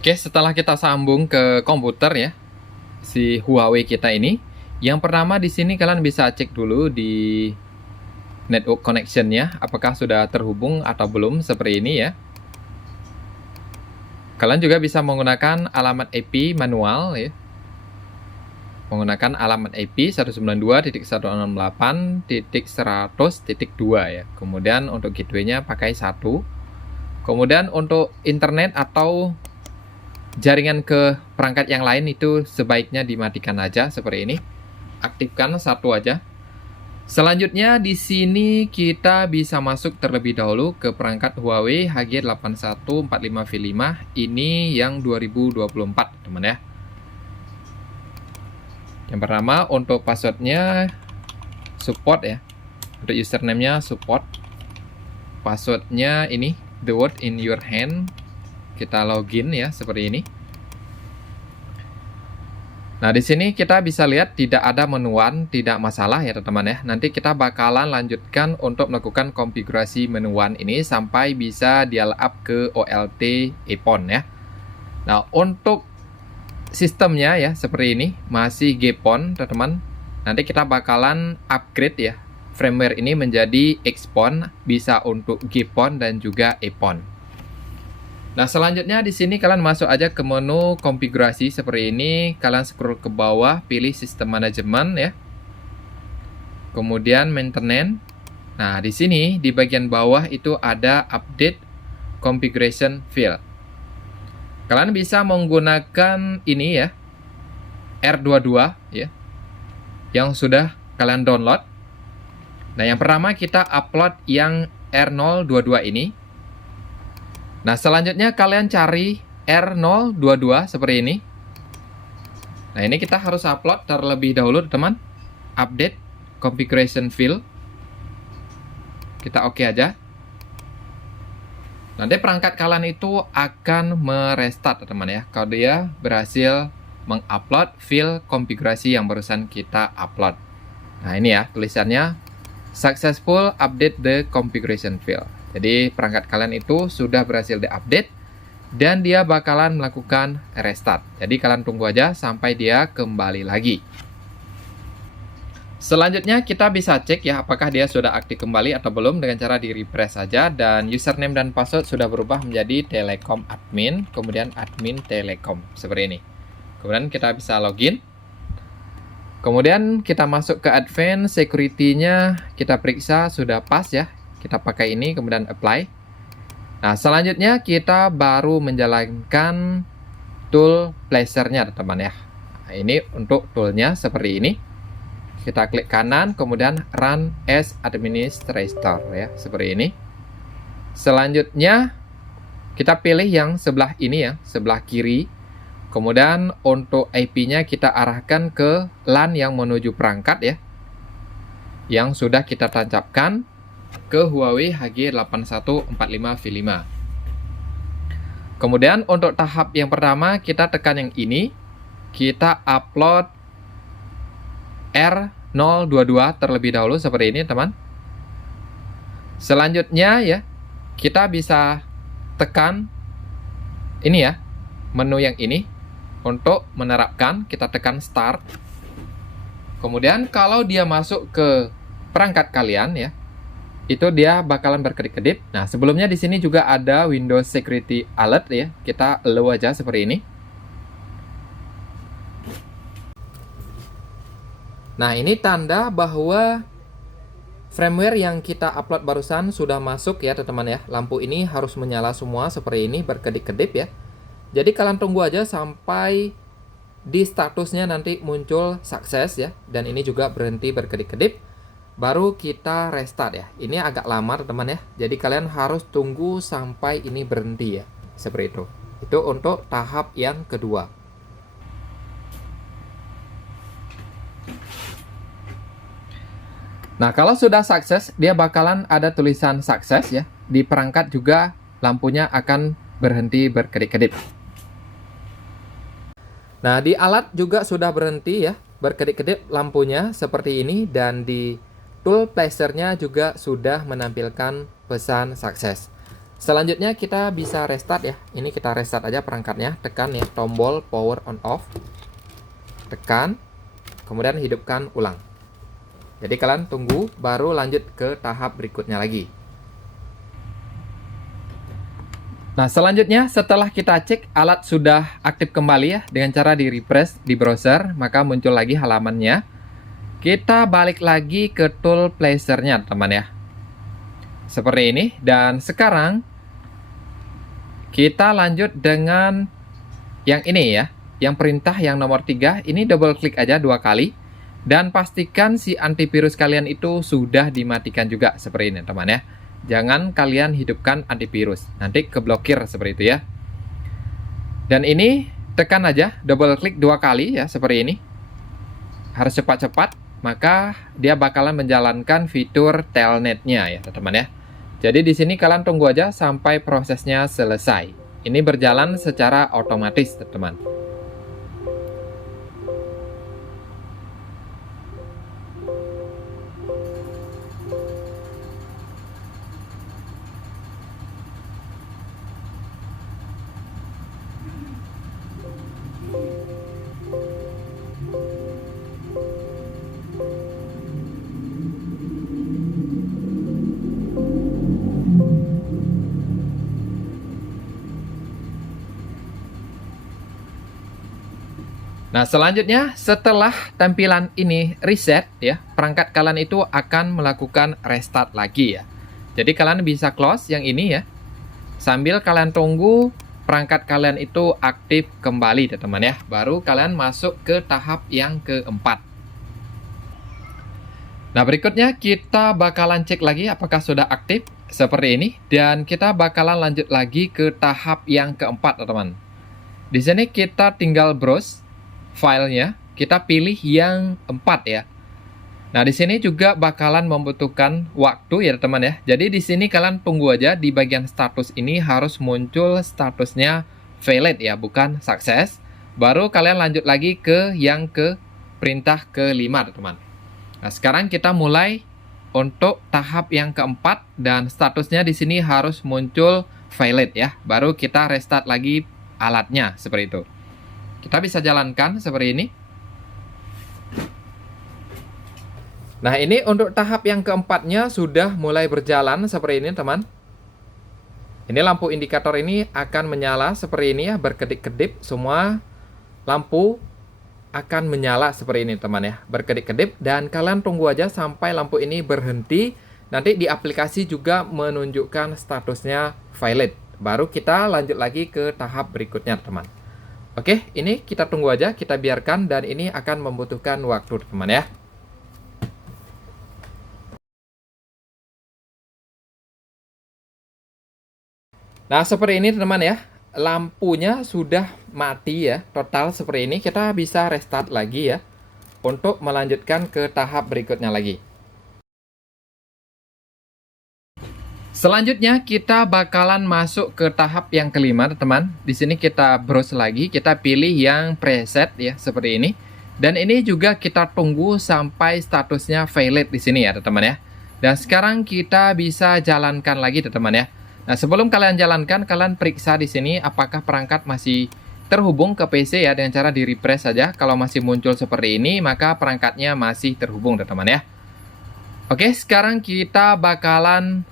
Oke, setelah kita sambung ke komputer ya, si Huawei kita ini, yang pertama di sini kalian bisa cek dulu di network connection-nya, apakah sudah terhubung atau belum, seperti ini ya. Kalian juga bisa menggunakan alamat IP manual ya. Menggunakan alamat IP 192.168.100.2 ya. Kemudian untuk gateway-nya pakai 1. Kemudian untuk internet atau jaringan ke perangkat yang lain itu sebaiknya dimatikan aja seperti ini. Aktifkan 1 aja. Selanjutnya di sini kita bisa masuk terlebih dahulu ke perangkat Huawei H8145V5 ini yang 2024 teman ya. Yang pertama untuk passwordnya support ya. Untuk username-nya support. Passwordnya ini the word in your hand. Kita login ya seperti ini. Nah, di sini kita bisa lihat tidak ada menuan, tidak masalah ya teman-teman ya. Nanti kita bakalan lanjutkan untuk melakukan konfigurasi menuan ini sampai bisa dial up ke OLT EPON ya. Nah, untuk sistemnya ya seperti ini, masih GPON teman-teman. Nanti kita bakalan upgrade ya firmware ini menjadi XPON, bisa untuk GPON dan juga EPON. Nah, selanjutnya di sini kalian masuk aja ke menu konfigurasi seperti ini. Kalian scroll ke bawah, pilih sistem manajemen ya. Kemudian maintenance. Nah, di sini di bagian bawah itu ada update configuration field. Kalian bisa menggunakan ini ya, R22 ya, yang sudah kalian download. Nah, yang pertama kita upload yang R022 ini. Nah, selanjutnya kalian cari R022 seperti ini. Nah, ini kita harus upload terlebih dahulu, teman. Update configuration field. Kita oke aja. Nanti perangkat kalian itu akan merestart, teman ya. Kalau dia berhasil mengupload file konfigurasi yang barusan kita upload. Nah, ini ya tulisannya successful update the configuration field. Jadi perangkat kalian itu sudah berhasil diupdate dan dia bakalan melakukan restart. Jadi kalian tunggu aja sampai dia kembali lagi. Selanjutnya kita bisa cek ya apakah dia sudah aktif kembali atau belum dengan cara di refresh saja, dan username dan password sudah berubah menjadi Telekom admin, kemudian admin Telekom seperti ini. Kemudian kita bisa login. Kemudian kita masuk ke advance, security-nya kita periksa sudah pas ya. Kita pakai ini, kemudian apply. Nah, selanjutnya kita baru menjalankan tool placer-nya, teman-teman ya. Nah, ini untuk toolnya seperti ini. Kita klik kanan, kemudian run as administrator ya, seperti ini. Selanjutnya kita pilih yang sebelah ini ya, sebelah kiri. Kemudian untuk IP-nya kita arahkan ke LAN yang menuju perangkat ya, yang sudah kita tancapkan ke Huawei HG8145V5. Kemudian untuk tahap yang pertama kita tekan yang ini, kita upload R022 terlebih dahulu seperti ini teman. Selanjutnya ya kita bisa tekan ini ya, menu yang ini untuk menerapkan, kita tekan start. Kemudian kalau dia masuk ke perangkat kalian ya, itu dia bakalan berkedip-kedip. Nah, sebelumnya di sini juga ada Windows Security Alert ya. Kita allow aja seperti ini. Nah, ini tanda bahwa firmware yang kita upload barusan sudah masuk ya, teman-teman ya. Lampu ini harus menyala semua seperti ini, berkedip-kedip ya. Jadi kalian tunggu aja sampai di statusnya nanti muncul sukses ya, dan ini juga berhenti berkedip-kedip. Baru kita restart ya. Ini agak lama teman-teman ya. Jadi kalian harus tunggu sampai ini berhenti ya. Seperti itu. Itu untuk tahap yang kedua. Nah, kalau sudah sukses, dia bakalan ada tulisan sukses ya. Di perangkat juga lampunya akan berhenti berkedip-kedip. Nah, di alat juga sudah berhenti ya, berkedip-kedip lampunya seperti ini, dan di tool placer-nya juga sudah menampilkan pesan sukses. Selanjutnya kita bisa restart ya. Ini kita restart aja perangkatnya, tekan ya tombol power on off. Tekan, kemudian hidupkan ulang. Jadi kalian tunggu baru lanjut ke tahap berikutnya lagi. Nah, selanjutnya setelah kita cek alat sudah aktif kembali ya dengan cara di refresh di browser, maka muncul lagi halamannya. Kita balik lagi ke tool placer-nya, teman ya. Seperti ini, dan sekarang kita lanjut dengan yang ini ya. Yang perintah yang nomor 3, ini double klik aja 2 kali. Dan pastikan si antivirus kalian itu sudah dimatikan juga seperti ini, teman ya. Jangan kalian hidupkan antivirus, nanti keblokir seperti itu ya. Dan ini tekan aja double klik 2 kali ya, seperti ini. Harus cepat-cepat, maka dia bakalan menjalankan fitur telnet-nya ya, teman ya. Jadi di sini kalian tunggu aja sampai prosesnya selesai. Ini berjalan secara otomatis, teman. Nah, selanjutnya setelah tampilan ini reset ya, perangkat kalian itu akan melakukan restart lagi ya. Jadi kalian bisa close yang ini ya. Sambil kalian tunggu perangkat kalian itu aktif kembali teman ya. Baru kalian masuk ke tahap yang keempat. Nah, berikutnya kita bakalan cek lagi apakah sudah aktif seperti ini. Dan kita bakalan lanjut lagi ke tahap yang keempat teman. Di sini kita tinggal browse filenya, kita pilih yang 4 ya. Nah, di sini juga bakalan membutuhkan waktu ya teman ya. Jadi di sini kalian tunggu aja, di bagian status ini harus muncul statusnya valid ya, bukan sukses. Baru kalian lanjut lagi ke yang ke perintah kelima teman. Nah, sekarang kita mulai untuk tahap yang keempat dan statusnya di sini harus muncul valid ya. Baru kita restart lagi alatnya seperti itu. Kita bisa jalankan seperti ini. Nah, ini untuk tahap yang keempatnya sudah mulai berjalan seperti ini, teman. Ini lampu indikator ini akan menyala seperti ini ya, berkedip-kedip. Semua lampu akan menyala seperti ini, teman ya, berkedip-kedip. Dan kalian tunggu aja sampai lampu ini berhenti. Nanti di aplikasi juga menunjukkan statusnya valid. Baru kita lanjut lagi ke tahap berikutnya, teman. Oke, ini kita tunggu aja, kita biarkan, dan ini akan membutuhkan waktu, teman ya. Nah, seperti ini, teman ya. Lampunya sudah mati ya, total seperti ini. Kita bisa restart lagi ya, untuk melanjutkan ke tahap berikutnya lagi. Selanjutnya kita bakalan masuk ke tahap yang kelima, teman. Di sini kita browse lagi, kita pilih yang preset ya, seperti ini. Dan ini juga kita tunggu sampai statusnya valid di sini ya, teman ya. Dan sekarang kita bisa jalankan lagi, teman ya. Nah, sebelum kalian jalankan, kalian periksa di sini apakah perangkat masih terhubung ke PC ya, dengan cara di refresh saja. Kalau masih muncul seperti ini, maka perangkatnya masih terhubung, teman ya. Oke, sekarang kita bakalan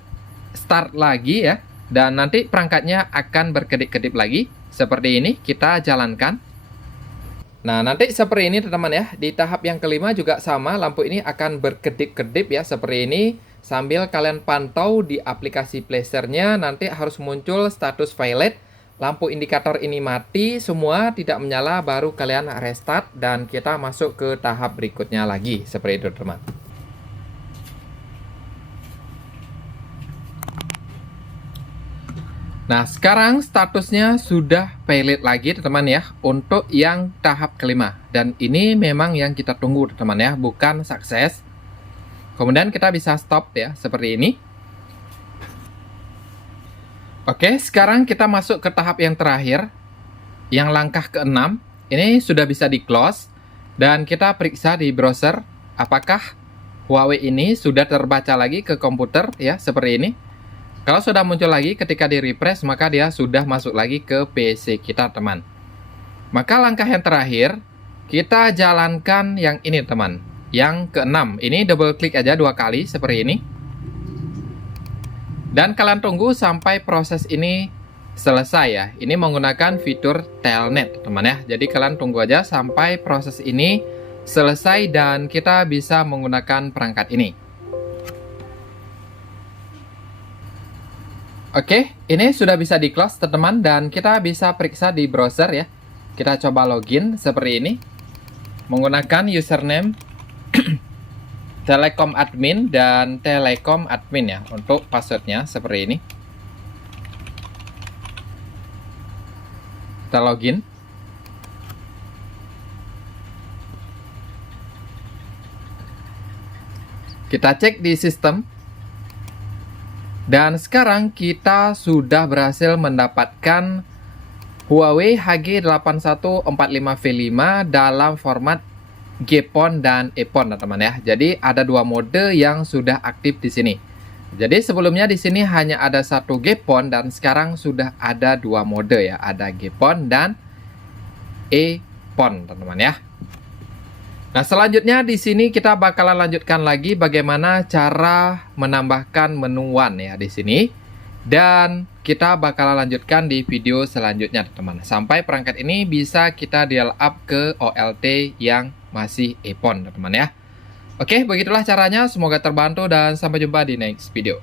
start lagi ya, dan nanti perangkatnya akan berkedip-kedip lagi seperti ini. Kita jalankan. Nah, nanti seperti ini teman-teman ya. Di tahap yang kelima juga sama, lampu ini akan berkedip-kedip ya, seperti ini. Sambil kalian pantau di aplikasi placer-nya, nanti harus muncul status valid. Lampu indikator ini mati semua, tidak menyala, baru kalian restart dan kita masuk ke tahap berikutnya lagi seperti itu, teman. Nah, sekarang statusnya sudah valid lagi, teman ya, untuk yang tahap kelima. Dan ini memang yang kita tunggu, teman ya, bukan sukses. Kemudian kita bisa stop ya, seperti ini. Oke, sekarang kita masuk ke tahap yang terakhir, yang langkah ke-6. Ini sudah bisa di-close, dan kita periksa di browser, apakah Huawei ini sudah terbaca lagi ke komputer ya, seperti ini. Kalau sudah muncul lagi ketika di refresh, maka dia sudah masuk lagi ke PC kita, teman. Maka langkah yang terakhir, kita jalankan yang ini, teman. Yang keenam, ini double klik aja 2 kali seperti ini. Dan kalian tunggu sampai proses ini selesai ya. Ini menggunakan fitur telnet, teman ya. Jadi kalian tunggu aja sampai proses ini selesai dan kita bisa menggunakan perangkat ini. Oke, ini sudah bisa di close teman-teman dan kita bisa periksa di browser ya. Kita coba login seperti ini. Menggunakan username Telekom admin dan Telekom admin ya. Untuk passwordnya seperti ini. Kita login. Kita cek di sistem. Dan sekarang kita sudah berhasil mendapatkan Huawei HG8145V5 dalam format GPON dan EPON, teman-teman ya. Jadi ada 2 mode yang sudah aktif di sini. Jadi sebelumnya di sini hanya ada 1 GPON dan sekarang sudah ada 2 mode ya. Ada GPON dan EPON, teman-teman ya. Nah, selanjutnya di sini kita bakalan lanjutkan lagi bagaimana cara menambahkan menu one ya di sini. Dan kita bakalan lanjutkan di video selanjutnya, teman-teman. Sampai perangkat ini bisa kita dial up ke OLT yang masih EPON, teman-teman ya. Oke, begitulah caranya. Semoga terbantu dan sampai jumpa di next video.